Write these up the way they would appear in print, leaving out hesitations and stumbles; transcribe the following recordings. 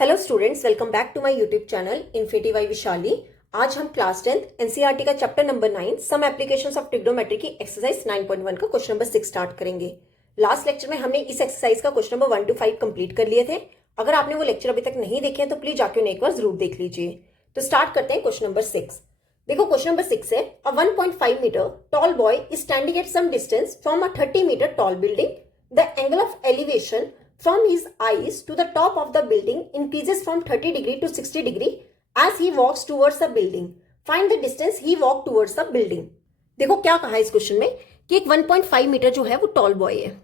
Hello students, welcome back to my YouTube channel infinity by Vishali. आज हम class 10th NCERT का chapter number 9 some applications of trigonometry की exercise 9.1 का question number 6 start करेंगे। Last lecture में हमने इस एक्सरसाइज का क्वेश्चन नंबर 1 to 5 कंप्लीट कर लिए थे। अगर आपने वो लेक्चर अभी तक नहीं देखे हैं तो प्लीज जाके उन्हें एक बार जरूर देख लीजिए। तो स्टार्ट करते हैं क्वेश्चन नंबर 6। देखो क्वेश्चन नंबर 6 है, a 1.5 metre tall boy is standing at some distance from a 30 metre tall building. The angle of elevation from his eyes to the top of the building increases from 30 degree to 60 degree as he walks towards the building. Find the distance he walked towards the building. देखो क्या कहा है इस question में कि एक 1.5 metre जो है वो टॉल बॉय है,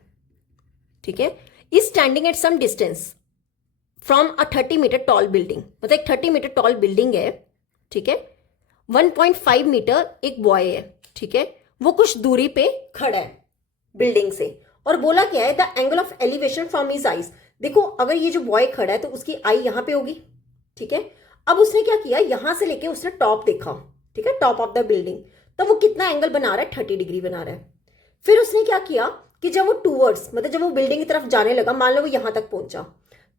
ठीक है, is standing at some distance from a 30 metre tall building. मतलब एक 30 मीटर टॉल बिल्डिंग है, ठीक है, 1.5 मीटर एक बॉय है, ठीक है, वो कुछ दूरी पे खड़ा है बिल्डिंग से। और बोला क्या है, the angle of elevation from his eyes. देखो अगर ये जो बॉय खड़ा है तो उसकी आई यहां पे होगी, ठीक है। अब उसने क्या किया, यहां से लेके उसने टॉप देखा, ठीक है, टॉप ऑफ द बिल्डिंग, तो वो कितना एंगल बना रहा है, 30 डिग्री बना रहा है। फिर उसने क्या किया कि जब वो टूवर्ड्स, मतलब जब वो बिल्डिंग की तरफ जाने लगा, मान लो वो यहां तक पहुंचा,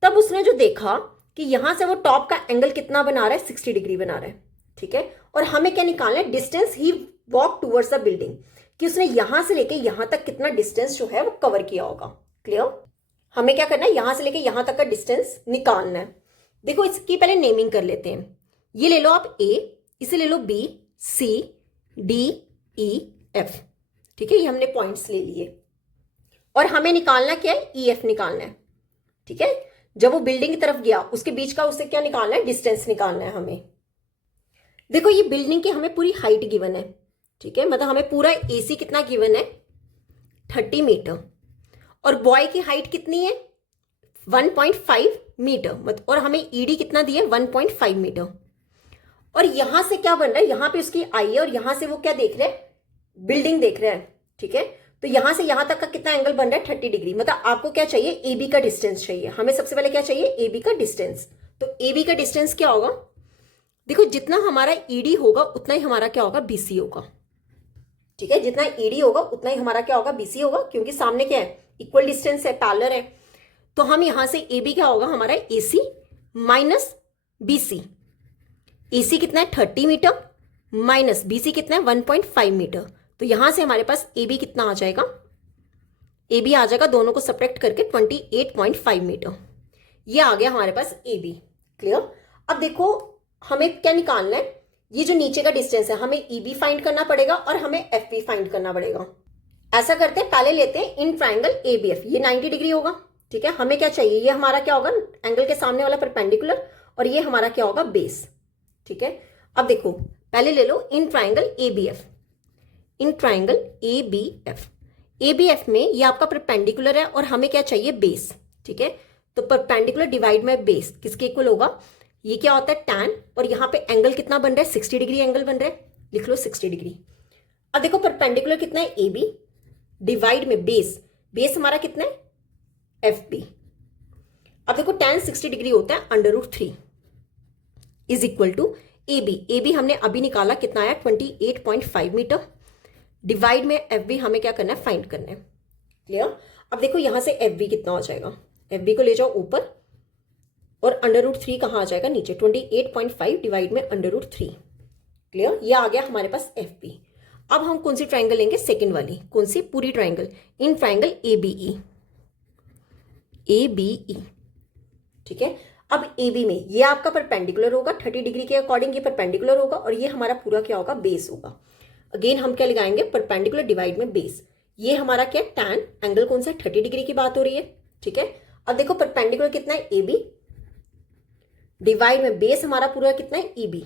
तब उसने जो देखा कि यहां से वो टॉप का एंगल कितना बना रहा है, 60 डिग्री बना रहा है, ठीक है। और हमें क्या निकालना है, distance he walk towards the building, कि उसने यहां से लेके यहां तक कितना डिस्टेंस जो है वो कवर किया होगा। क्लियर? हमें क्या करना है, यहां से लेके यहां तक का डिस्टेंस निकालना है। देखो इसकी पहले नेमिंग कर लेते हैं। ये ले लो आप ए, इसे ले लो बी, सी, डी, ई, एफ, ठीक है, ये हमने पॉइंट्स ले लिए। और हमें निकालना क्या है, ई एफ निकालना है, ठीक है। जब वो बिल्डिंग की तरफ गया उसके बीच का उससे क्या निकालना है, डिस्टेंस निकालना है हमें। देखो ये बिल्डिंग की हमें पूरी हाइट गिवन है, ठीक है, मतलब हमें पूरा एसी कितना गिवन है, 30 मीटर, और बॉय की हाइट कितनी है, 1.5 मीटर, मतलब, और हमें ईडी कितना दिया है, 1.5 मीटर। और यहां से क्या बन रहा है, यहां पे उसकी आई है और यहां से वो क्या देख रहे हैं, बिल्डिंग देख रहे हैं, ठीक है। तो यहां से यहां तक का कितना एंगल बन रहा है, 30 डिग्री। मतलब आपको क्या चाहिए, ए बी का डिस्टेंस चाहिए। हमें सबसे पहले क्या चाहिए, ए बी का डिस्टेंस। तो ए बी का डिस्टेंस क्या होगा, देखो जितना हमारा ईडी होगा उतना ही हमारा क्या होगा, बीसी होगा, ठीक है। जितना ईडी होगा उतना ही हमारा क्या होगा, बीसी होगा, क्योंकि सामने क्या है, इक्वल डिस्टेंस है, पैरेलल है। तो हम यहां से ए बी क्या होगा, हमारा एसी माइनस बीसी। एसी कितना है, 30 मीटर, माइनस बीसी कितना है, 1.5 मीटर। तो यहां से हमारे पास ए बी कितना आ जाएगा, ए बी आ जाएगा, दोनों को सब्ट्रैक्ट करके 28.5 मीटर। ये आ गया हमारे पास ए बी। क्लियर? अब देखो हमें क्या निकालना है, ये जो नीचे का डिस्टेंस है हमें ई बी फाइंड करना पड़ेगा और हमें एफ बी फाइंड करना पड़ेगा। ऐसा करते हैं, पहले लेते हैं in triangle A B F. ये 90 डिग्री होगा, ठीक है। हमें क्या चाहिए, ये हमारा क्या होगा, एंगल के सामने वाला परपेंडिकुलर, और ये हमारा क्या होगा, बेस, ठीक है। अब देखो पहले ले लो in triangle A B F. In triangle A B F, A B F में ये आपका परपेंडिकुलर है और हमें क्या चाहिए, बेस, ठीक है। तो परपेंडिकुलर डिवाइड में बेस किसके इक्वल होगा, ये क्या होता है, टैन, और यहां पे एंगल कितना बन रहा है, 60 डिग्री एंगल बन रहा है, लिख लो 60 डिग्री। अब देखो परपेंडिकुलर कितना है, ए बी, डिवाइड में बेस, बेस हमारा कितना है, एफ बी। अब देखो टैन 60 डिग्री होता है √3 is equal to A B. A B हमने अभी निकाला, कितना आया, 28.5 मीटर, डिवाइड में एफ बी हमें क्या करना है, फाइंड करना है। क्लियर? अब देखो यहां से एफ बी कितना हो जाएगा, एफ बी को ले जाओ ऊपर और √3 कहाँ आ जाएगा, नीचे, 28.5 डिवाइड में √3। क्लियर? ये आ गया हमारे पास एफ बी। अब हम कौन सी ट्राइंगल लेंगे, सेकंड वाली, कौन सी, पूरी triangle, in triangle A B E, A B E, ठीक है। अब ए बी में ये आपका परपेंडिकुलर होगा, 30 डिग्री के अकॉर्डिंग ये परपेंडिकुलर होगा, और ये हमारा पूरा क्या होगा, बेस होगा। अगेन हम क्या लगाएंगे, परपेंडिकुलर डिवाइड में बेस। ये हमारा क्या, टैन, एंगल कौन सा, 30 डिग्री की बात हो रही है, ठीक है। अब देखो परपेंडिकुलर कितना है, ए बी, डिवाइड में बेस हमारा पूरा कितना है, ई बी।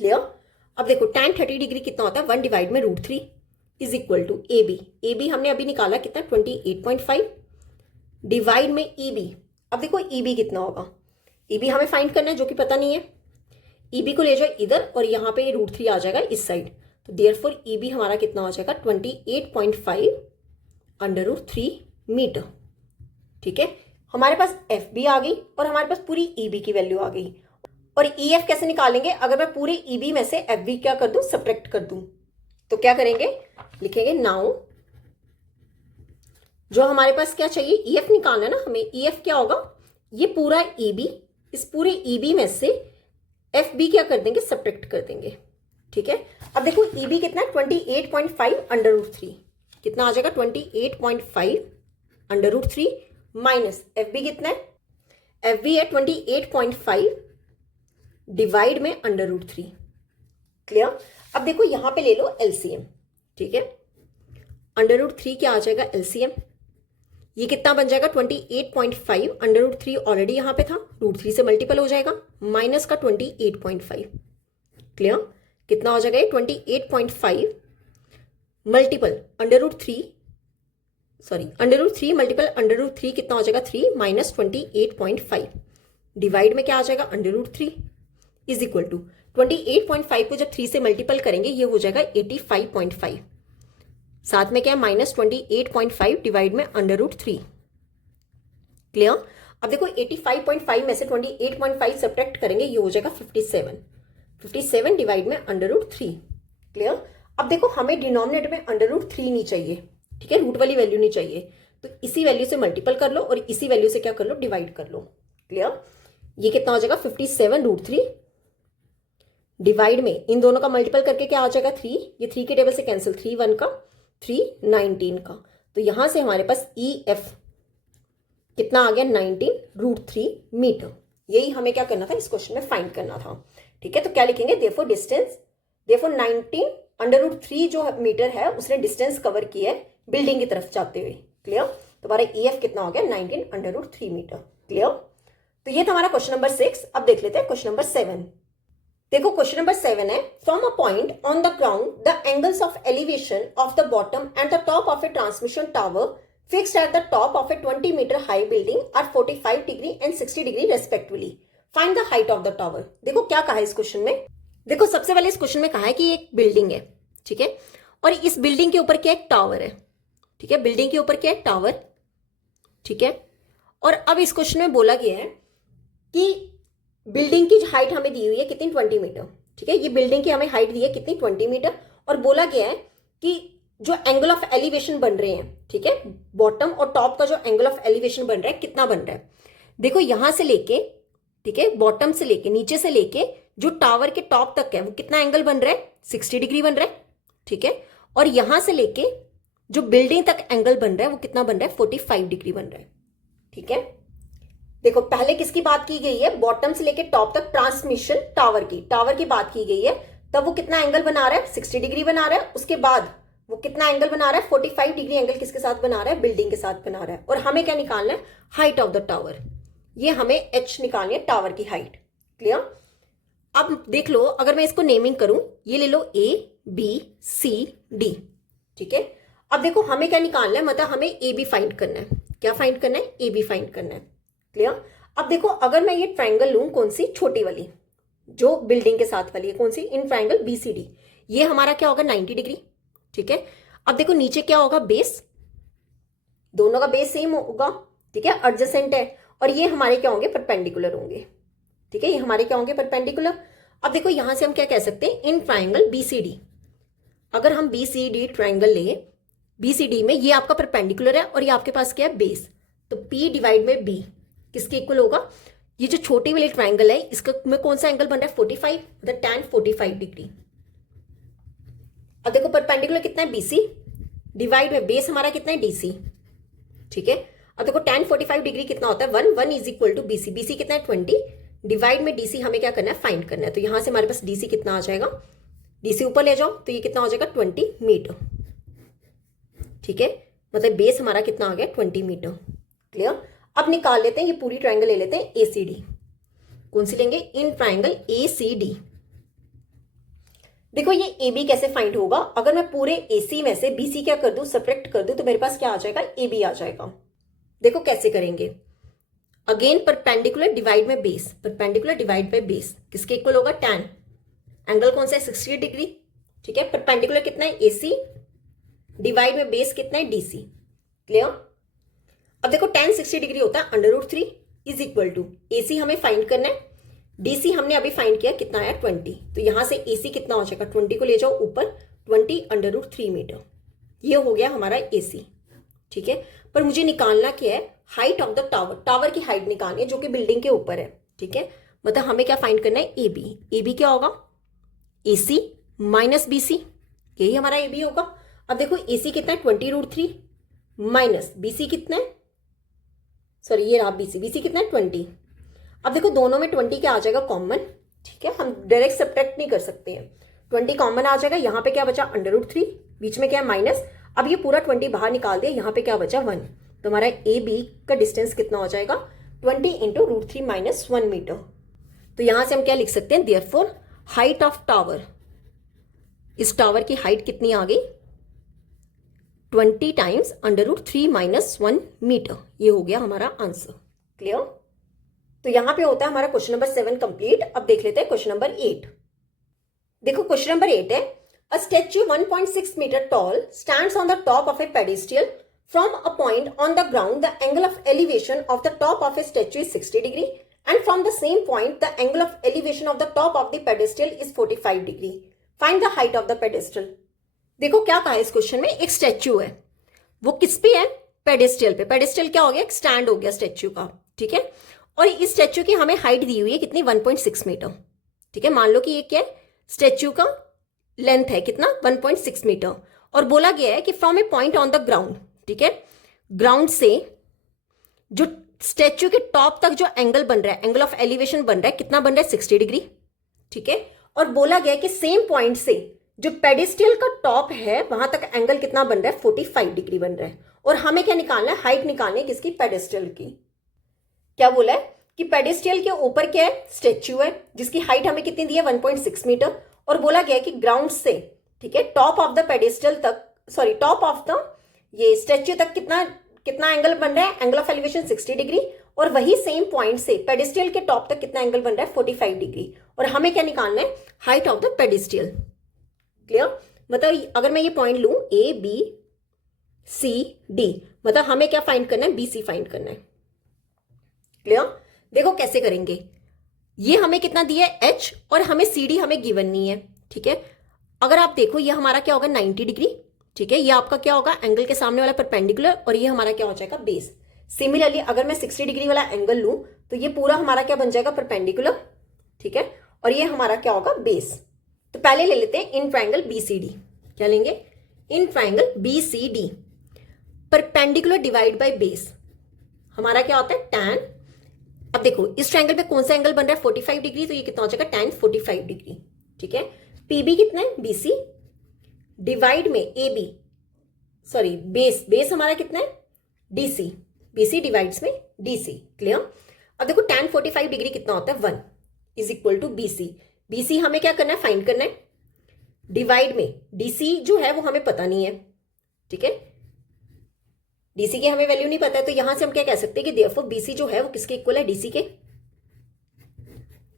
क्लियर? अब देखो tan 30 डिग्री कितना होता है, 1 डिवाइड में √3 is equal to A B. A B हमने अभी निकाला कितना, 28.5 डिवाइड में ई बी। अब देखो ई बी कितना होगा, ई बी हमें फाइंड करना है, जो कि पता नहीं है। ई बी को ले जाओ इधर और यहाँ पे √3 आ जाएगा इस साइड, तो देयरफॉर ई बी हमारा कितना हो जाएगा, 28.5 √3 मीटर, ठीक है। हमारे पास एफ बी आ गई और हमारे पास पूरी ई बी की वैल्यू आ गई। और ई एफ कैसे निकालेंगे, अगर मैं पूरे ई बी में से एफ बी क्या कर दूं, सब्ट्रैक्ट कर दूं, तो क्या करेंगे, लिखेंगे नाउ जो हमारे पास क्या चाहिए, ई एफ निकालना है ना हमें, ई एफ क्या होगा, ये पूरा ए बी, इस पूरे ए बी में से एफ बी क्या कर देंगे, सब्ट्रैक्ट कर देंगे। ठीक है, अब देखो ई बी कितना है 28.5 अंडर रूट 3, कितना आ जाएगा 28.5 under root 3 minus F B कितना है, एफ बी है 28.5 डिवाइड में अंडर रूट 3। क्लियर। अब देखो यहां पे ले लो एलसीएम। ठीक है, अंडर रूट 3 क्या आ जाएगा एलसीएम, ये कितना बन जाएगा 28.5 अंडर रूट 3 ऑलरेडी यहां पे था, रूट 3 से मल्टीपल हो जाएगा, माइनस का 28.5। क्लियर, कितना हो जाएगा ये 28.5 multiple under root 3, sorry under root 3 multiple under root 3 कितना हो जाएगा 3 माइनस 28.5 डिवाइड में क्या आ जाएगा under root 3 is equal to 28.5 को जब 3 से मल्टीपल करेंगे ये हो जाएगा 85.5, साथ में क्या है माइनस 28.5 डिवाइड में अंडर रूट 3। क्लियर। अब देखो 85.5 में से 28.5 सब्ट्रैक्ट करेंगे ये हो जाएगा 57 डिवाइड में अंडर रूट 3। क्लियर। अब देखो हमें डिनोमिनेटर में अंडर रूट 3 नहीं चाहिए, ठीक है, रूट वाली वैल्यू नहीं चाहिए, तो इसी वैल्यू से मल्टीपल कर लो और इसी वैल्यू से क्या कर लो, डिवाइड कर लो। क्लियर। ये कितना हो जाएगा 57 रूट 3 डिवाइड में इन दोनों का मल्टीपल करके क्या आ जाएगा 3, ये 3 के टेबल से कैंसिल, 3 1 का 3 19 का, तो यहां से हमारे पास ई एफ कितना आ गया 19 रूट 3 मीटर। यही हमें क्या करना था, इस क्वेश्चन में फाइंड करना था। ठीक है, तो क्या लिखेंगे, therefore distance, therefore 19 under root 3 जो मीटर है उसने डिस्टेंस कवर किया है बिल्डिंग की तरफ जाते हुए। क्लियर। तो हमारा ई एफ कितना हो गया 19 अंडर रूट 3 मीटर। क्लियर। तो ये था हमारा क्वेश्चन नंबर 6। अब देख लेते हैं क्वेश्चन नंबर 7। देखो क्वेश्चन नंबर 7 है, from a point on the ground the angles of elevation of the bottom and the top of a transmission tower fixed at the top of a 20 metre high building are 45 degree and 60 degree respectively, find the height of the tower. देखो क्या कहा है इस question में, देखो सबसे पहले इस क्वेश्चन में कहा है कि एक बिल्डिंग है, ठीक है, और इस बिल्डिंग के ऊपर क्या एक टावर है। ठीक है, बिल्डिंग के ऊपर क्या है, टावर। ठीक है, और अब इस क्वेश्चन में बोला गया है कि बिल्डिंग की हाइट हमें दी हुई है कितनी, 20 मीटर। ठीक है, ये बिल्डिंग की हमें हाइट दी है कितनी, 20 मीटर, और बोला गया है कि जो एंगल ऑफ एलिवेशन बन रहे हैं, ठीक है, बॉटम और टॉप का जो एंगल ऑफ एलिवेशन बन रहा है कितना बन रहा है। देखो यहां से लेके, ठीक है, बॉटम से लेके, नीचे से लेके जो टावर के टॉप तक है वो कितना एंगल बन रहा है, 60 डिग्री बन रहा है। ठीक है, और यहां से लेके जो बिल्डिंग तक एंगल बन रहा है वो कितना बन रहा है, 45 डिग्री बन रहा है। ठीक है, देखो पहले किसकी बात की गई है, बॉटम से लेके टॉप तक ट्रांसमिशन टावर की बात की गई है, तब वो कितना एंगल बना रहा है, 60 डिग्री बना रहा है। उसके बाद वो कितना एंगल बना रहा है, 45 डिग्री एंगल किसके साथ बना रहा है, बिल्डिंग के साथ बना रहा है। और हमें क्या निकालना है, हाइट ऑफ द टावर, ये हमें एच निकालनी है, टावर की हाइट। क्लियर। अब देख लो, अगर मैं इसको नेमिंग करूं, ये ले लो ए बी सी डी। ठीक है, अब देखो हमें क्या निकालना है, मतलब हमें ए बी फाइंड करना है। क्या फाइंड करना है, ए बी फाइंड करना है। क्लियर। अब देखो अगर मैं ये ट्राइंगल लूं, कौन सी, छोटी वाली जो बिल्डिंग के साथ वाली है, कौन सी, in triangle B C D, ये हमारा क्या होगा 90 डिग्री। ठीक है, अब देखो नीचे क्या होगा, बेस, दोनों का बेस सेम होगा। ठीक है, एडजेसेंट है, और ये हमारे क्या होंगे, परपेंडिकुलर होंगे। ठीक है, ये हमारे क्या होंगे, परपेंडिकुलर। अब देखो यहां से हम क्या कह सकते हैं, in triangle B C D, अगर हम बी सी डी ट्राइंगल ले, बी सी डी में ये आपका परपेंडिकुलर है और ये आपके पास क्या है, बेस, तो P डिवाइड में B किसके इक्वल होगा, ये जो छोटी वाली ट्राइंगल है इसका में कौन सा एंगल बन रहा है, 45, मतलब tan 45 डिग्री। अब देखो परपेंडिकुलर कितना है, BC डिवाइड में बेस हमारा कितना है, DC। ठीक है, अब देखो tan 45 डिग्री कितना होता है, 1 is equal to BC, BC कितना है 20 डिवाइड में DC हमें क्या करना है, फाइंड करना है। तो यहां से हमारे पास DC कितना आ जाएगा, DC ऊपर ले जाओ तो ये कितना हो जाएगा 20 मीटर। ठीक है, मतलब बेस हमारा कितना आ गया, 20 मीटर। क्लियर। अब निकाल लेते हैं, ये पूरी ट्राइंगल ले लेते हैं ACD। कौन सी लेंगे, इन ट्राइंगल ACD। देखो ये AB कैसे फाइंड होगा, अगर मैं पूरे AC में से BC क्या कर दूं, सब्ट्रैक्ट कर दूं, तो मेरे पास क्या आ जाएगा, AB आ जाएगा। देखो कैसे करेंगे, अगेन परपेंडिकुलर डिवाइड में base, perpendicular divide by base किसके इक्वल होगा, tan, एंगल कौन सा है, 60 डिग्री। ठीक है, परपेंडिकुलर कितना है, AC डिवाइड में बेस कितना है, DC। क्लियर। अब देखो tan 60 डिग्री होता है under root 3 is equal to AC हमें फाइंड करना है, DC हमने अभी फाइंड किया कितना है 20, तो यहां से AC कितना हो जाएगा, 20 को ले जाओ ऊपर, 20 अंडर रूट 3 मीटर, ये हो गया हमारा AC। ठीक है, पर मुझे निकालना क्या है, height of the tower, tower की हाइट निकालनी है जो कि बिल्डिंग के ऊपर है, ठीक है। मतलब हमें क्या फाइंड करना है, ए बी। ए बी क्या होगा, ए सी माइनस बी सी, यही हमारा ए बी होगा। अब देखो ए सी कितना है 20√3 माइनस बी सी कितना है, सॉरी ये रहा बी सी, बी सी कितना है 20। अब देखो दोनों में 20 क्या आ जाएगा कॉमन, ठीक है, हम डायरेक्ट सब्ट्रैक्ट नहीं कर सकते हैं, 20 कॉमन आ जाएगा। यहाँ पे क्या बचा √3, बीच में क्या है माइनस। अब ये पूरा 20 बाहर निकाल दिया, यहाँ पे क्या बचा 1, तो हमारा ए बी का डिस्टेंस कितना हो जाएगा 20 इंटू √3 माइनस 1 मीटर। तो यहां से हम क्या लिख सकते हैं, देयरफॉर हाइट ऑफ टावर, इस टावर की हाइट कितनी आ गई 20 टाइम्स √3 माइनस 1 मीटर। ये हो गया हमारा आंसर। क्लियर। तो यहां पे होता है हमारा क्वेश्चन नंबर 7 कंप्लीट। अब देख लेते हैं क्वेश्चन नंबर 8। देखो क्वेश्चन नंबर 8 है, a statue 1.6 metre tall stands on the top of a pedestal from a point on the ground the angle of elevation of the top of a statue is 60 degree and from the same point the angle of elevation of the top of the pedestal is 45 degree. Find the height of the pedestal. देखो क्या कहा है इस question में, एक statue है, वो किस पे है, पेडेस्टल पे। पेडेस्टल क्या हो गया, एक स्टैंड हो गया स्टैच्यू का, ठीक है। और इस स्टैच्यू की हमें हाइट दी हुई है कितनी 1.6 मीटर, ठीक है। मान लो कि ये क्या है, स्टैच्यू का लेंथ है कितना 1.6 मीटर, और बोला गया है कि from A point on the ground, ठीक है, ग्राउंड से जो स्टैच्यू के टॉप तक जो एंगल बन रहा है, एंगल ऑफ एलिवेशन बन रहा है, कितना बन रहा है 60 डिग्री, ठीक है। और बोला गया कि सेम पॉइंट से जो पेडिस्टल का टॉप है वहां तक एंगल कितना बन रहा है 45 डिग्री बन रहा है। और हमें क्या निकालना है, हाइट निकालनी है किसकी, पेडिस्टल की। क्या बोला है कि पेडिस्टल के ऊपर क्या है, स्टैच्यू है जिसकी हाइट हमें कितनी दी है 1.6 मीटर, और बोला गया है कि ग्राउंड से, ठीक है, टॉप ऑफ द पेडिस्टल तक, सॉरी टॉप ऑफ द ये स्टैच्यू तक कितना एंगल बन रहा है, एंगल ऑफ एलिवेशन 60 डिग्री, और वही सेम पॉइंट से पेडिस्टल के टॉप तक कितना एंगल बन रहा है 45 डिग्री। और हमें क्या निकालना है, height of the pedestal. Clear. मतलब अगर मैं ये पॉइंट लूं ए बी सी डी, मतलब हमें क्या फाइंड करना है, बी सी फाइंड करना है। क्लियर। देखो कैसे करेंगे, ये हमें कितना दिया है एच, और हमें सी डी हमें गिवन नहीं है, ठीक है। अगर आप देखो ये हमारा क्या होगा 90 डिग्री, ठीक है, ये आपका क्या होगा एंगल के सामने वाला परपेंडिकुलर, और ये हमारा क्या हो जाएगा बेस। सिमिलरली अगर मैं 60 डिग्री वाला एंगल लूं तो ये पूरा हमारा क्या बन जाएगा परपेंडिकुलर, ठीक है, और ये हमारा क्या होगा बेस। तो पहले ले लेते हैं इन ट्रायंगल बीसीडी। क्या लेंगे, in triangle BCD, perpendicular divide by base, हमारा क्या होता है tan। अब देखो इस ट्रायंगल पे कौन सा एंगल बन रहा है 45 डिग्री, तो ये कितना हो जाएगा tan 45 डिग्री, ठीक है। पीबी कितना है बीसी, डिवाइड में ए बी, सॉरी बेस हमारा कितना है डीसी, बीसी डिवाइड्स में डीसी। क्लियर। अब देखो tan 45 डिग्री कितना होता है 1 is equal to BC. BC हमें क्या करना है, फाइंड करना है, डिवाइड में डीसी जो है वो हमें पता नहीं है, ठीक है, डीसी की हमें वैल्यू नहीं पता है। तो यहां से हम क्या कह सकते हैं कि देयरफॉर बीसी जो है वो किसके इक्वल है, डीसी के,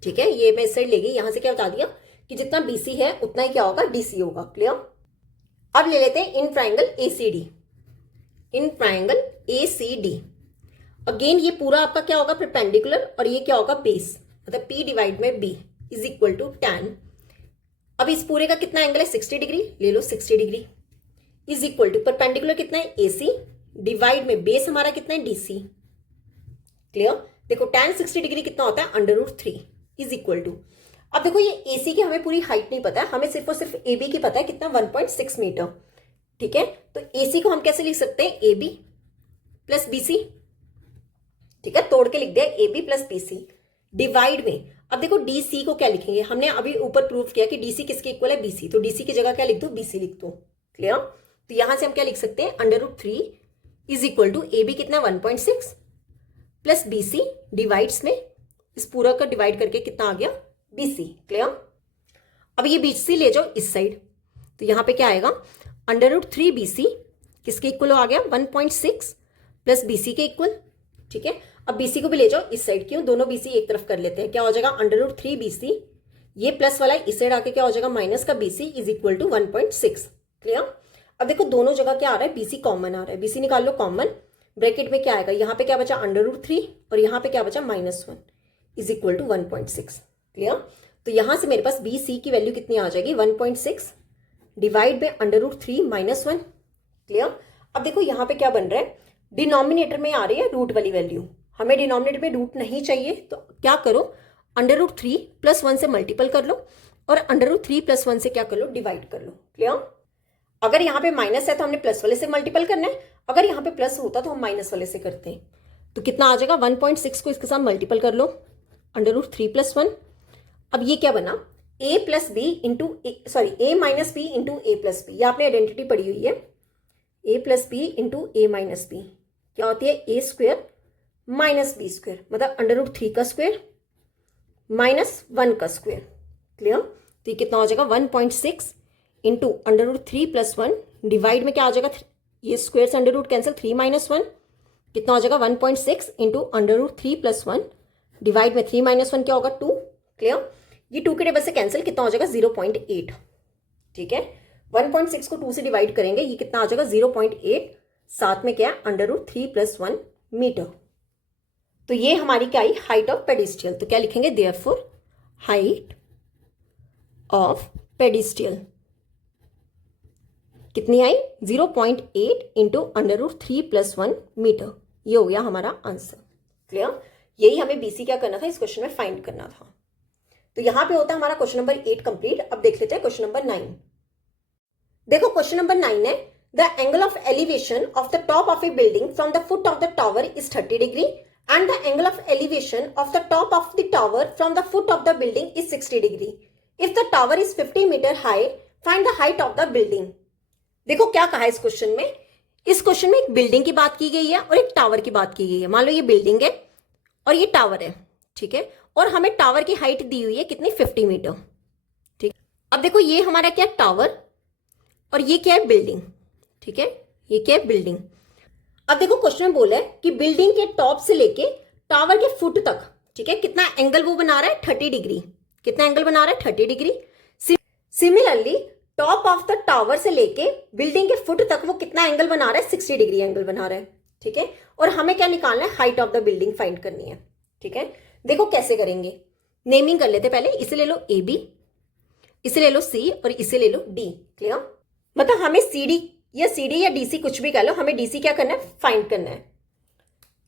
ठीक है। ये मैं इस साइड ले गई, यहां से क्या बता दिया कि जितना बीसी है उतना ही क्या होगा डीसी होगा। क्लियर। अब ले लेते हैं in triangle ACD. In triangle ACD again ये पूरा आपका क्या होगा परपेंडिकुलर, और ये क्या होगा बेस, मतलब P डिवाइड में B is equal to tan। अब इस पूरे का कितना एंगल है 60 डिग्री, ले लो 60 degree, is equal to perpendicular कितना है AC डिवाइड में बेस हमारा कितना है DC। क्लियर। देखो tan 60 डिग्री कितना होता है √3 इज इक्वल टू, अब देखो ये AC की हमें पूरी हाइट नहीं पता है, हमें सिर्फ और सिर्फ AB की पता है कितना 1.6 मीटर, ठीक है। तो AC को हम कैसे लिख सकते हैं, AB प्लस BC, ठीक है, तोड़ के लिख दिया AB प्लस BC डिवाइड में। अब देखो DC को क्या लिखेंगे, हमने अभी ऊपर प्रूव किया कि DC किसके इक्वल है BC, तो DC की जगह क्या लिख दो BC लिख दो। क्लियर। तो यहां से हम क्या लिख सकते हैं √3 इज इक्वल टू AB कितना 1.6 प्लस BC डिवाइड्स में इस पूरा का डिवाइड करके कितना आ गया BC। क्लियर। अब ये BC ले जाओ इस साइड, तो यहां पे क्या आएगा √3 BC किसके इक्वल आ गया 1.6 प्लस BC के इक्वल, ठीक है। अब BC को भी ले जाओ इस साइड, क्यों, दोनों BC एक तरफ कर लेते हैं, क्या हो जाएगा √3 BC, ये प्लस वाला इस साइड आके क्या हो जाएगा माइनस का BC is equal to 1.6। Clear. अब देखो दोनों जगह क्या आ रहा है BC कॉमन आ रहा है, BC निकाल लो कॉमन, ब्रैकेट में क्या आएगा, यहाँ पे क्या बचा √3 और यहाँ पे क्या बचा -1 इज इक्वल टू 1.6। क्लियर। तो यहां से मेरे पास BC की वैल्यू कितनी आ जाएगी 1.6 डिवाइड में √3 -1। क्लियर। अब देखो यहाँ पे क्या बन रहा है डिनोमिनेटर में आ रही है रूट वाली वैल्यू, हमें डिनोमिनेटर में रूट नहीं चाहिए, तो क्या करो, √3 + 1 से मल्टीपल कर लो और √3 + 1 से क्या कर लो, डिवाइड कर लो। क्लियर? अगर यहाँ पे माइनस है तो हमने प्लस वाले से मल्टीपल करना है, अगर यहाँ पे प्लस होता तो हम माइनस वाले से करते हैं। तो कितना आ जाएगा, 1.6 को इसके साथ मल्टीपल कर लो, √3 + 1। अब ये क्या बना, a - b - b × a+b, ये आपने आइडेंटिटी पढ़ी हुई है, a + b × a - b क्या होती है, a² - b², मतलब √3 का स्क्वायर -1 का स्क्वायर। क्लियर? तो ये कितना हो जाएगा, 1.6 × √3 + 1 डिवाइड में क्या आ जाएगा, ये स्क्वायर से अंडर रूट कैंसिल, 3 - 1 कितना हो जाएगा, 1.6 × √3 + 1 डिवाइड में 3 - 1 क्या होगा, 2। क्लियर? ये 2 के टेबल से कैंसिल, कितना हो जाएगा, 0.8। ठीक है, 1.6 को 2 से डिवाइड करेंगे, ये कितना आ जाएगा, 0.8, साथ में क्या है, √3 + 1 मीटर। तो ये हमारी क्या आई, हाइट ऑफ पेडिस्टियल। तो क्या लिखेंगे, देयरफॉर हाइट ऑफ पेडिस्टियल कितनी आई, 0.8 × √3 + 1 मीटर। ये हो गया हमारा आंसर। क्लियर? यही हमें बीसी क्या करना था, इस क्वेश्चन में फाइंड करना था। तो यहां पे होता है हमारा क्वेश्चन नंबर 8 कंप्लीट। अब देख लेते हैं क्वेश्चन नंबर 9। देखो क्वेश्चन नंबर 9 है, the angle of elevation of the top of a building from the foot of the tower is 30 degree and the angle of elevation of the top of the tower from the foot of the building is 60 degree. If the tower is 50 metre high, find the height of the building. देखो क्या कहा है इस question में, इस question में एक building की बात की गई है और एक टावर की बात की गई है। मान लो ये बिल्डिंग है और ये टावर है, ठीक है, और हमें टावर की हाइट दी हुई है कितनी, 50 मीटर। ठीक, अब देखो ये हमारा क्या, टावर, और ये क्या है, बिल्डिंग। ठीक है, ये क्या है, बिल्डिंग। अब देखो क्वेश्चन में बोला है कि बिल्डिंग के टॉप से लेके टावर के फुट तक, ठीक है, कितना एंगल वो बना रहा है, 30 डिग्री। कितना एंगल बना रहा है, 30 degree. Similarly top of the tower से लेके बिल्डिंग के फुट तक वो कितना एंगल बना रहा है, 60 डिग्री एंगल बना रहा है। ठीक है, और हमें क्या निकालना है, height of the building find करनी है। ठीक है, देखो कैसे करेंगे, नेमिंग कर लेते पहले। इसे ले लो AB, इसे ले लो C और इसे ले लो D। क्लियर? मतलब हमें CD या DC कुछ भी कह लो, हमें DC क्या करना है, फाइंड करना है।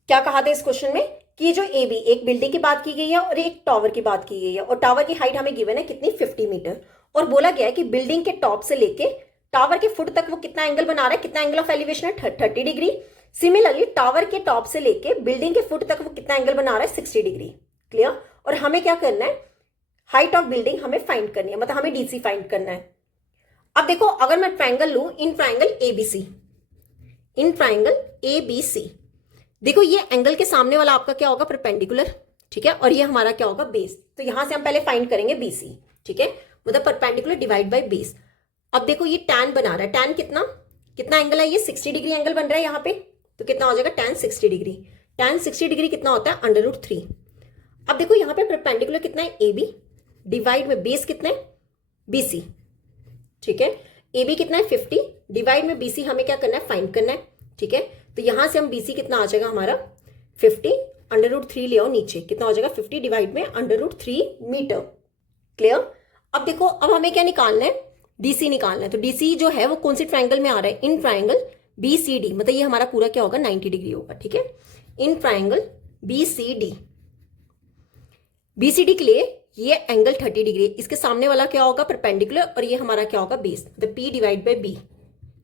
क्या कहा था इस क्वेश्चन में कि जो AB, एक बिल्डिंग की बात की गई है और एक टावर की बात की गई है, और टावर की हाइट हमें गिवन है कितनी, 50 मीटर, और बोला गया है कि बिल्डिंग के टॉप से लेके टावर के फुट तक वो कितना एंगल बना रहा है, कितना एंगल ऑफ एलिवेशन है, 30 डिग्री। सिमिलरली टावर के टॉप से लेके बिल्डिंग के फुट तक वो कितना एंगल बना रहा है, 60 डिग्री। क्लियर? और हमें क्या करना है, हाइट ऑफ बिल्डिंग हमें फाइंड करनी है, मतलब हमें DC फाइंड करना है। अब देखो अगर मैं ट्राइंगल लू, इन ट्राइंगल ABC, देखो ये एंगल के सामने वाला आपका क्या होगा, परपेंडिकुलर। ठीक है, और ये हमारा क्या होगा, बेस। तो यहां से हम पहले फाइंड करेंगे BC। ठीक है, मतलब परपेंडिकुलर डिवाइड बाय बेस। अब देखो ये tan बना रहा है, tan कितना एंगल है, ये 60 डिग्री एंगल बन रहा है यहाँ पे, तो कितना हो जाएगा, tan 60 डिग्री। tan 60 डिग्री कितना होता है, √3। अब देखो यहाँ पे परपेंडिकुलर कितना है, AB, डिवाइड में बेस कितना है, BC। ठीक है, AB कितना है, 50, डिवाइड में BC हमें क्या करना है, फाइंड करना है। ठीक है, तो यहां से हम BC कितना आ जाएगा हमारा, 50, √3 ले आओ नीचे, कितना हो जाएगा, 50 डिवाइड में √3 मीटर। क्लियर? अब देखो अब हमें क्या निकालना है, DC निकालना है। तो DC जो है वो कौन सी ट्राइंगल में आ रहा है, इन ट्राइंगल BCD, मतलब ये हमारा पूरा क्या होगा, 90 डिग्री होगा। ठीक है, इन ट्राइंगल BCD के लिए ये एंगल 30 डिग्री, इसके सामने वाला क्या होगा, परपेंडिकुलर, और ये हमारा क्या होगा, बेस। मतलब P डिवाइड बाय B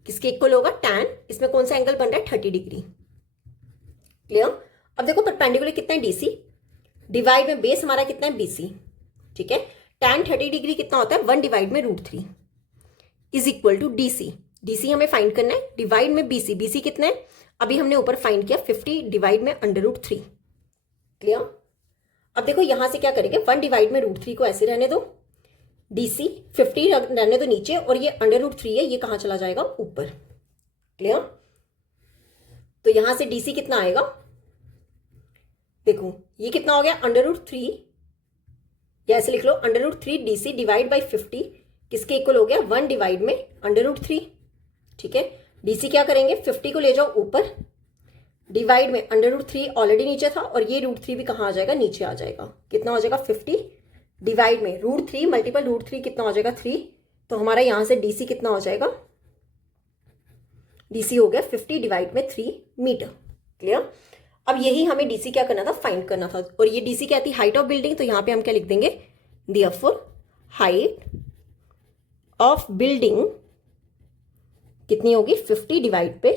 किसके इक्वल होगा, tan। इसमें कौन सा एंगल बन रहा है, 30 डिग्री। क्लियर? अब देखो परपेंडिकुलर कितना है, DC, डिवाइड में बेस हमारा कितना है, BC। ठीक है, tan 30 डिग्री कितना होता है, 1 डिवाइड में √3 इज इक्वल टू DC हमें फाइंड करना है, डिवाइड में BC कितना है, अभी हमने ऊपर फाइंड किया, 50 डिवाइड में √3। क्लियर? अब देखो यहां से क्या करेंगे, 1 डिवाइड में √3 को ऐसे रहने दो, DC 50 रहने दो नीचे, और ये √3 है, ये कहां चला जाएगा, ऊपर। क्लियर? तो यहां से DC कितना आएगा, देखो ये कितना हो गया, √3, या ऐसे लिख लो, √3 DC डिवाइड बाई 50 किसके इक्वल हो गया, 1 डिवाइड में √3। ठीक है, DC क्या करेंगे, 50 को ले जाओ ऊपर, डिवाइड में √3 ऑलरेडी नीचे था, और ये √3 भी कहाँ आ जाएगा, नीचे आ जाएगा। कितना हो जाएगा, 50 डिवाइड में √3 मल्टीपल √3 कितना हो जाएगा, 3। तो हमारा यहां से DC कितना हो जाएगा, DC हो गया 50 डिवाइड में 3 मीटर। क्लियर। अब यही हमें डीसी क्या करना था, फाइंड करना था, और ये डीसी क्या थी, हाइट ऑफ बिल्डिंग, तो यहां पे हम क्या लिख देंगे, देयरफॉर हाइट ऑफ बिल्डिंग कितनी होगी, 50 डिवाइड पे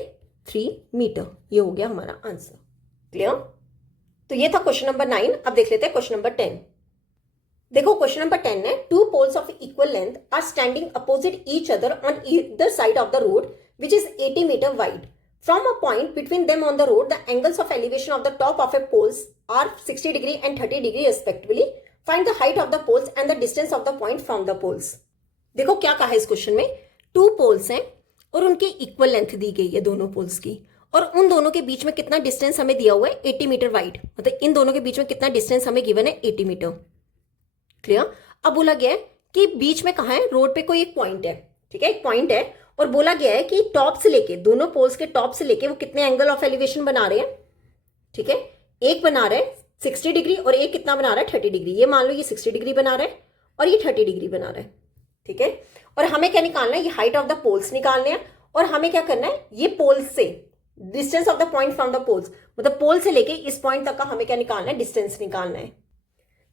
3 मीटर। ये हो गया हमारा आंसर। क्लियर। तो ये था क्वेश्चन नंबर 9। अब देख लेते हैं क्वेश्चन नंबर 10। देखो क्वेश्चन नंबर 10 है, two poles of equal length are standing opposite each other on either side of the road which is 80 metre wide. From a point between them on the road, the angles of elevation of the top of a poles are 60 degree and 30 degree respectively. Find the height of the poles and the distance of the point from the poles. देखो क्या कहा है इस question में, two poles हैं और उनकी equal length दी गई है दोनों पोल्स की, और उन दोनों के बीच में कितना डिस्टेंस हमें दिया हुआ है, 80 मीटर वाइड, मतलब इन दोनों के बीच में कितना डिस्टेंस हमें गिवन है, 80 मीटर। क्लियर। अब बोला गया है कि बीच में कहाँ है, रोड पे कोई एक पॉइंट है, ठीक है, एक पॉइंट है, और बोला गया है कि टॉप से लेके, दोनों पोल्स के टॉप से लेके वो कितने एंगल ऑफ एलिवेशन बना रहे हैं, ठीक है, एक बना रहे हैं 60 डिग्री और एक कितना बना रहा है, 30 डिग्री। ये मान लो ये 60 डिग्री बना रहा है और ये 30 डिग्री बना रहा है, ठीक है। और हमें क्या निकालना है, ये हाइट ऑफ द पोल्स निकालने हैं, और हमें क्या करना है, ये पोल्स से distance of the point from the poles, मतलब पोल से लेके इस पॉइंट तक का हमें क्या निकालना है, डिस्टेंस निकालना है।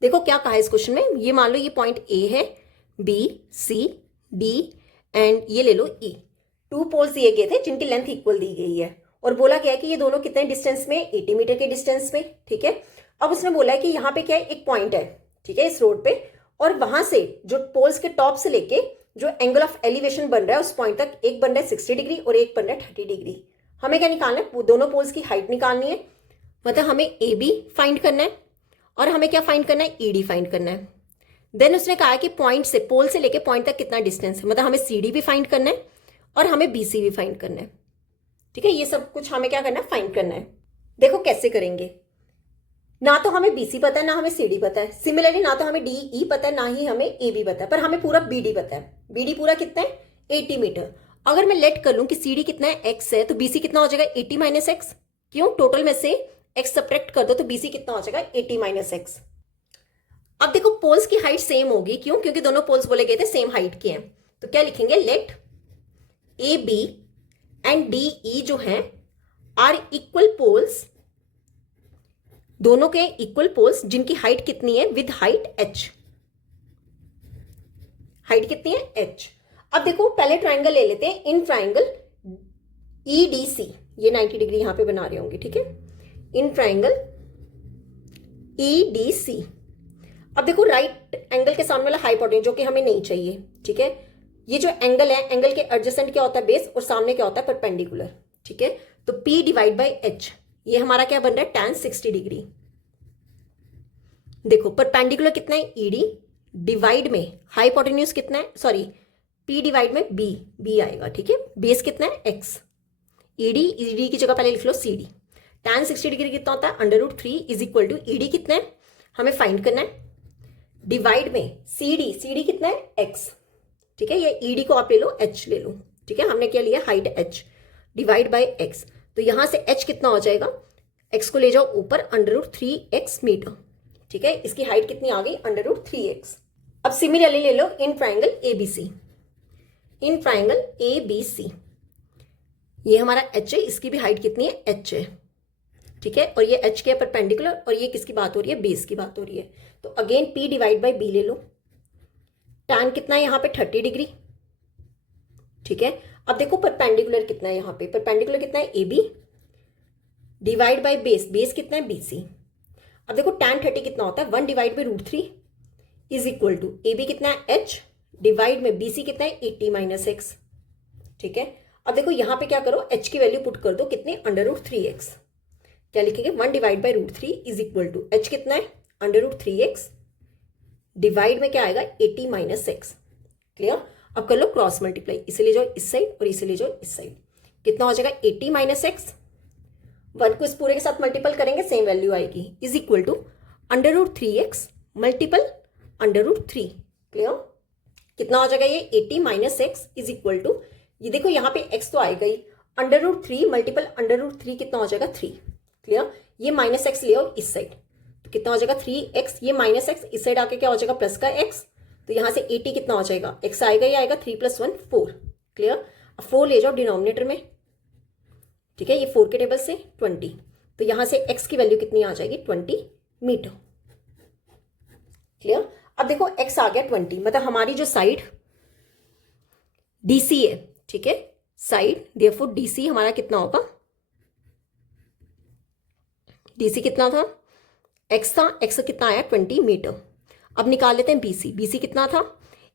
देखो क्या कहा है इस क्वेश्चन में, ये मान लो ये पॉइंट ए है, बी सी डी एंड ये ले लो ई, टू पोल्स दिए गए थे जिनकी लेंथ इक्वल दी गई है, और बोला गया है कि ये दोनों कितने डिस्टेंस में, 80 मीटर के डिस्टेंस में, ठीक है। अब उसने बोला है कि यहाँ पे क्या है, एक पॉइंट है, ठीक है, इस रोड पे, और वहां से जो पोल्स के टॉप से लेके जो एंगल ऑफ एलिवेशन बन रहा है उस पॉइंट तक, एक बन रहा है 60 डिग्री और एक बन रहा है 30 डिग्री। हमें क्या निकालना है, दोनों पोल्स की हाइट निकालनी है, मतलब हमें ए बी फाइंड करना है, और हमें क्या फाइंड करना है, ईडी फाइंड करना है। देन उसने कहा कि पॉइंट से, पोल से लेके पॉइंट तक कितना डिस्टेंस है, मतलब हमें सीडी भी फाइंड करना है और हमें बीसी भी फाइंड करना है, ठीक है। ये सब कुछ हमें क्या करना है, फाइंड करना है। देखो कैसे करेंगे, ना तो हमें बीसी पता है ना हमें सीडी पता है, सिमिलरली ना तो हमें डीई पता है ना ही हमें ए बी पता है, पर हमें पूरा बीडी पता है। बीडी पूरा कितना है, 80 मीटर। अगर मैं लेट कर लूं कि सीडी कितना है, एक्स है, तो बीसी कितना हो जाएगा, 80 माइनस एक्स। क्यों, टोटल में से एक्स सब्ट्रैक्ट कर दो तो बीसी कितना हो जाएगा, 80 माइनस एक्स। अब देखो पोल्स की हाइट सेम होगी, क्यों, क्योंकि दोनों पोल्स बोले गए थे सेम हाइट के हैं, तो क्या लिखेंगे, let A B and D E जो हैं आर इक्वल पोल्स, दोनों के इक्वल पोल्स जिनकी हाइट कितनी है, विद हाइट एच, हाइट कितनी है, एच। अब देखो पहले ट्राइंगल ले लेते हैं, in triangle E D C, ये 90 डिग्री यहां पे बना रहे होंगे, ठीक है, in triangle E D C. अब देखो राइट एंगल के सामने वाला हाइपोटेन्यूज जो कि हमें नहीं चाहिए, ठीक है, ये जो एंगल है, एंगल के एडजेसेंट क्या होता है, बेस, और सामने क्या होता है, परपेंडिकुलर, ठीक है। तो P डिवाइड बाई एच, ये हमारा क्या बन रहा है, tan 60 डिग्री। देखो परपेंडिकुलर कितना है, ईडी, डिवाइड में हाइपोटेन्यूज कितना है, सॉरी P डिवाइड में बी आएगा, ठीक है, बेस कितना है, एक्स, ईडी की जगह पहले लिख लो CD। tan 60 डिग्री कितना होता है, √3 इज इक्वल टू ईडी कितना है, हमें फाइंड करना है, डिवाइड में CD कितना है, एक्स, ठीक है, ये ईडी को आप ले लो, एच ले लो, ठीक है, हमने क्या लिया, height H, divide by x, तो यहां से एच कितना हो जाएगा, एक्स को ले जाओ ऊपर, √3x मीटर, ठीक है, इसकी हाइट कितनी आ गई, √3x। अब सिमिलरली ले लो in triangle ABC, in triangle ABC, ये हमारा एच है, इसकी भी हाइट कितनी है, एच है, ठीक है, और ये एच के परपेंडिकुलर, और ये किसकी बात हो रही है, बेस की बात हो रही है। तो again P divide by B ले लो, टैन कितना है यहाँ पे, 30 डिग्री, ठीक है। अब देखो परपेंडिकुलर कितना है यहाँ पे, परपेंडिकुलर कितना है, AB divide by base, base कितना है, BC। अब देखो tan 30 कितना होता है, 1 divide by √3 is equal to AB कितना है, H डिवाइड में BC कितना है, 80 माइनस एक्स, ठीक है। अब देखो यहाँ पे क्या करो, H की वैल्यू पुट कर दो, कितने, √3x, क्या लिखेंगे, 1 divide by √3 is equal to H कितना है, √3x डिवाइड में क्या आएगा, 80 माइनस एक्स। क्लियर। अब कर लो क्रॉस मल्टीप्लाई, इसे ले जाओ इस साइड और इसे ले जाओ इस साइड, कितना हो जाएगा, 80 माइनस एक्स, 1 को इस पूरे के साथ मल्टीपल करेंगे सेम वैल्यू आएगी, is equal to √3x multiple √3। Clear. कितना हो जाएगा ये, 80 minus x is equal to, ये देखो यहाँ पे x तो आएगा ही, √3 मल्टीपल √3 कितना हो जाएगा, 3। क्लियर। ये माइनस एक्स ले आओ इस साइड, तो कितना हो जाएगा 3x, ये माइनस एक्स इस साइड आके क्या हो जाएगा, प्लस का x, तो यहाँ से 80 कितना हो जाएगा, x आएगा, ये आएगा 3 + 1 4। क्लियर। अब 4 ले जाओ डिनोमिनेटर में, ठीक है, ये 4 के टेबल से 20, तो यहां से x की वैल्यू कितनी आ जाएगी 20 मीटर। क्लियर। अब देखो x आ गया 20, मतलब हमारी जो साइड DC है, ठीक है, साइड देयरफॉर DC हमारा कितना होगा, DC कितना था, x था, x कितना आया 20 मीटर। अब निकाल लेते हैं BC कितना था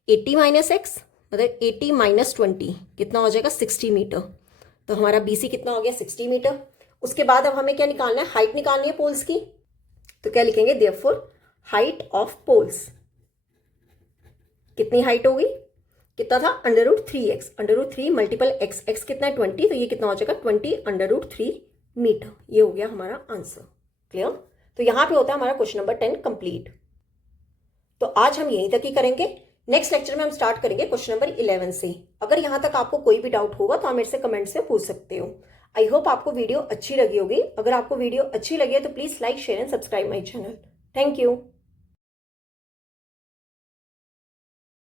80 माइनस एक्स, मतलब 80 माइनस 20 कितना हो जाएगा 60 मीटर। तो हमारा BC कितना हो गया 60 मीटर। उसके बाद अब हमें क्या निकालना है, हाइट निकालनी है पोल्स की। तो क्या लिखेंगे, देयरफॉर हाइट ऑफ पोल्स, कितनी हाइट होगी, कितना था √3x, √3 मल्टीपल x कितना है 20, तो ये कितना हो जाएगा 20 √3 मीटर। ये हो गया हमारा आंसर। क्लियर। तो यहां पे होता है हमारा क्वेश्चन नंबर 10 कंप्लीट। तो आज हम यहीं तक ही करेंगे। नेक्स्ट लेक्चर में हम स्टार्ट करेंगे क्वेश्चन नंबर 11 से। अगर यहां तक आपको कोई भी डाउट होगा तो आप मेरे से कमेंट से पूछ सकते हो। आई होप आपको वीडियो अच्छी लगी होगी। अगर आपको वीडियो अच्छी लगी है तो please like share and subscribe my channel. Thank you.